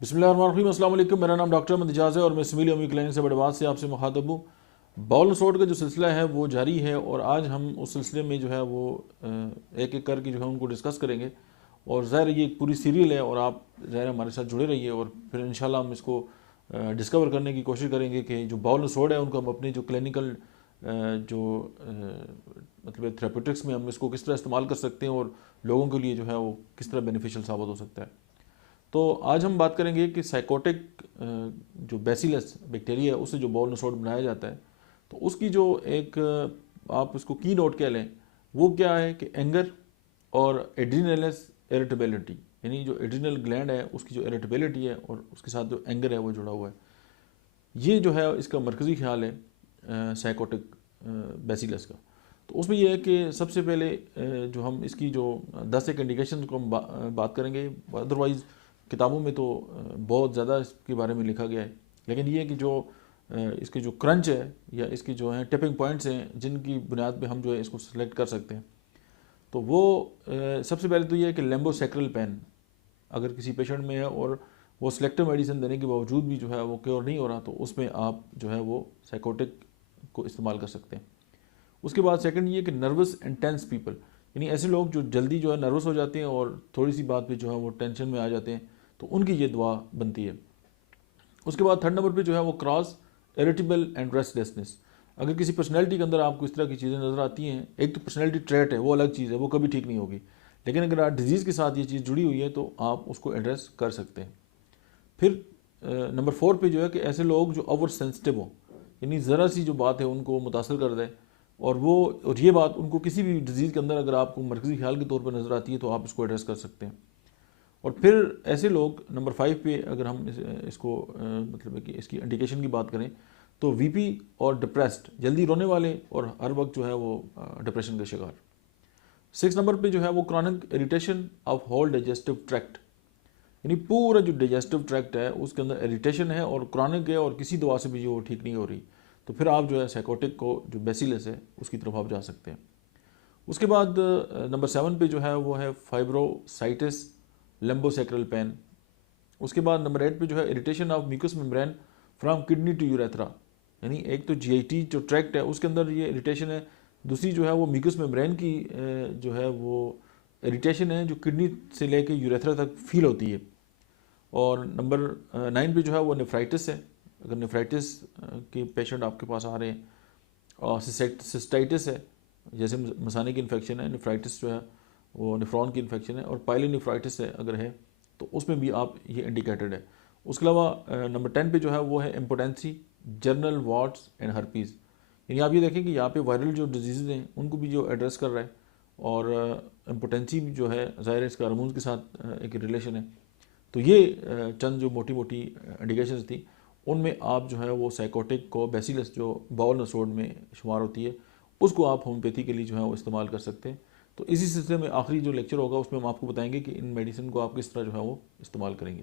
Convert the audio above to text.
बिस्मिल्लाहिर्रहमानिर्रहीम, अस्सलाम वालेकुम। मेरा नाम डॉक्टर अहमद इजाज़ है और मैं सिविल अमी क्लिनिक से बड़बाद से आपसे मुखातब हूँ। बाउल नसोड का जो सिलसिला है वो जारी है और आज हम उस सिलसिले में जो है वो एक एक करके जो है उनको डिस्कस करेंगे। और ज़ाहिर ये एक पूरी सीरियल है और आप ज़ाहिर हमारे साथ जुड़े रहिए और फिर इंशाल्लाह हम इसको डिस्कवर करने की कोशिश करेंगे कि जो बाउल नसोड है उनको हम अपनी जो क्लिनिकल जो मतलब थेरेपेटिक्स में हम इसको किस तरह इस्तेमाल कर सकते हैं और लोगों के लिए जो है वो किस तरह बेनिफिशियल साबित हो सकता है। तो आज हम बात करेंगे कि साइकोटिक जो बैसिलस बैक्टीरिया है उससे जो बाउल नसोड बनाया जाता है, तो उसकी जो एक आप उसको की नोट कह लें, वो क्या है कि एंगर और एड्रीनलस इरिटेबिलिटी, यानी जो एड्रीनल ग्लैंड है उसकी जो इरिटेबिलिटी है और उसके साथ जो एंगर है वो जुड़ा हुआ है। ये जो है इसका मरकज़ी ख्याल है साइकोटिक बैसिलस का। तो उसमें यह है कि सबसे पहले जो हम इसकी जो 10 एक इंडिकेशन को हम बात करेंगे। अदरवाइज़ किताबों में तो बहुत ज़्यादा इसके बारे में लिखा गया है, लेकिन ये है कि जो इसके जो क्रंच है या इसके जो हैं टिपिंग पॉइंट्स हैं जिनकी बुनियाद पे हम जो है इसको सिलेक्ट कर सकते हैं, तो वो सबसे पहले तो ये है कि लेम्बोसेक्रल पेन अगर किसी पेशेंट में है और वो सिलेक्टिव मेडिसिन देने के बावजूद भी जो है वो क्योर नहीं हो रहा, तो उसमें आप जो है वो साइकोटिक को इस्तेमाल कर सकते हैं। उसके बाद सेकंड ये कि नर्वस इंटेंस पीपल, यानी ऐसे लोग जो जल्दी जो है नर्वस हो जाते हैं और थोड़ी सी बात पे जो है वो टेंशन में आ जाते हैं, तो उनकी ये दवा बनती है। उसके बाद थर्ड नंबर पे जो है वो क्रॉस इरिटेबल एंड रेस्टलेसनेस। अगर किसी पर्सनैलिटी के अंदर आपको इस तरह की चीज़ें नज़र आती हैं, एक तो पर्सनैलिटी ट्रेट है वो अलग चीज़ है, वो कभी ठीक नहीं होगी, लेकिन अगर आप डिजीज़ के साथ ये चीज़ जुड़ी हुई है तो आप उसको एड्रेस कर सकते हैं। फिर नंबर 4 पे जो है कि ऐसे लोग जो ओवर सेंसिटिव हों, यानी ज़रा सी जो बात है उनको मुतासर कर दे और ये बात उनको किसी भी डिज़ीज़ के अंदर अगर आपको मरकज़ी ख्याल के तौर पर नज़र आती है तो आप इसको एड्रेस कर सकते हैं। और फिर ऐसे लोग नंबर 5 पे अगर हम इसको मतलब कि इसकी इंडिकेशन की बात करें तो वीपी और डिप्रेस्ड, जल्दी रोने वाले और हर वक्त जो है वो डिप्रेशन का शिकार। 6 नंबर पे जो है वो chronic irritation of whole digestive tract, यानी पूरा जो डाइजेस्टिव ट्रैक्ट है उसके अंदर इरिटेशन है और क्रॉनिक है और किसी दवा से भी जो ठीक नहीं हो रही, तो फिर आप जो है साइकोटिक को जो बैसिलस है उसकी तरफ आप जा सकते हैं। उसके बाद नंबर 7 पे जो है वो है फाइब्रोसाइटिस लेम्बोसेक्रल पेन। उसके बाद नंबर 8 पे जो है irritation of mucous membrane from kidney to urethra, यानी एक तो जीआईटी जो ट्रैक्ट है उसके अंदर ये इरिटेशन है, दूसरी जो है वो म्यूकस मेम्ब्रेन की जो है वो इरिटेशन है जो किडनी से लेके यूरेथ्रा तक फील होती है। और नंबर 9 पे जो है वो नेफ्राइटिस है। अगर नेफ्राइटिस के पेशेंट आपके पास आ रहे हैं और सिस्टाइटिस है, जैसे मसाने की इन्फेक्शन है, नेफ्राइटिस जो है वो नेफ्रॉन की इन्फेक्शन है, और पाइलोनेफ्राइटिस है अगर है तो उसमें भी आप ये इंडिकेटेड है। उसके अलावा नंबर 10 पे जो है वो है impotency, genital warts and herpes, यानी आप ये देखें कि यहाँ पे वायरल जो डिजीज़ हैं उनको भी जो एड्रेस कर रहा है। और इम्पोटेंसी जो है ज़ाहिर है इसका हार्मोन्स के साथ एक रिलेशन है। तो ये चंद जो मोटी मोटी इंडिकेशंस थी उनमें आप जो है वो साइकोटिक को बैसिलस जो बाउल नसोड में शुमार होती है उसको आप होम्योपैथी के लिए जो है वो इस्तेमाल कर सकते हैं। तो इसी सिलसिले में आखिरी जो लेक्चर होगा उसमें हम आपको बताएंगे कि इन मेडिसिन को आप किस तरह जो है वो इस्तेमाल करेंगे।